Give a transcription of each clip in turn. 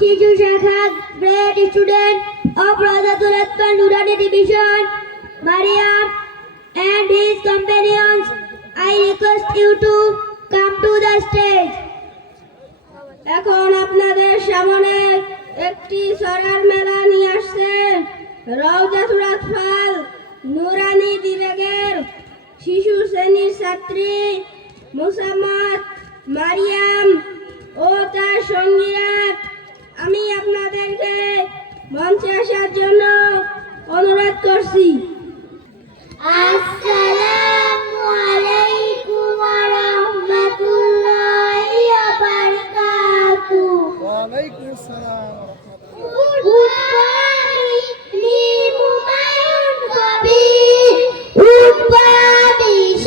শিশু শাখা grade student of Razatul Atfal Nurani Division, Mariam and his companions, I request you to come to the stage. এখন আপনাদের সামনে একটি সরার মেলা নিয়ে আসছেন রাউজাতুল আতফাল নুরানি বিভাগের শিশু শ্রেণীর ছাত্রী মুসাম্মাত মারিয়াম ও তার সঙ্গীরা। আমি আপনাদেরকে মঞ্চে আসার জন্য অনুরোধ করছি। আসসালামু আলাইকুম ওয়া রাহমাতুল্লাহি ওয়া বারাকাতুহু। ওয়া আলাইকুম আসসালাম।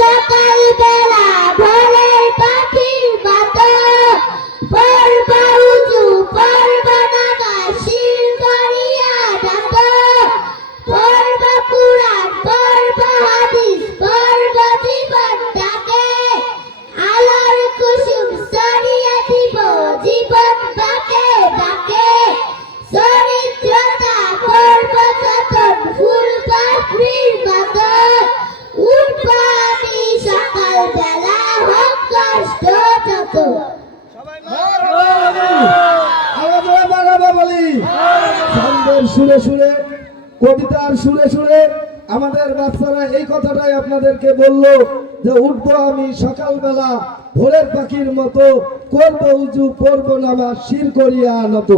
সকাল বেলা ভোরের পাখির মতো পর্ব উঁচু পর্ব নামা শির করিয়া ডাকো, পর্ব কুরআন পর্ব হাদিস পর্ব জীবন ডাকে, আলোর কুসুম ছড়িয়ে দিব জীবন বাকে বাকে, চরিত্রতা পর্ব যতন ফুল পাপড়ির মতো উঠবো আমি সকাল বেলা হোক কষ্ট যত। ছন্দের সুরে সুরে কবিতার সুরে সুরে আমাদের বাচ্চারা এই কথাটাই আপনাদেরকে বললো যে উঠবো আমি সকালবেলা ভোরের পাখির মতো, করবো উঁচু পড়বো নামা শির করিয়া নত।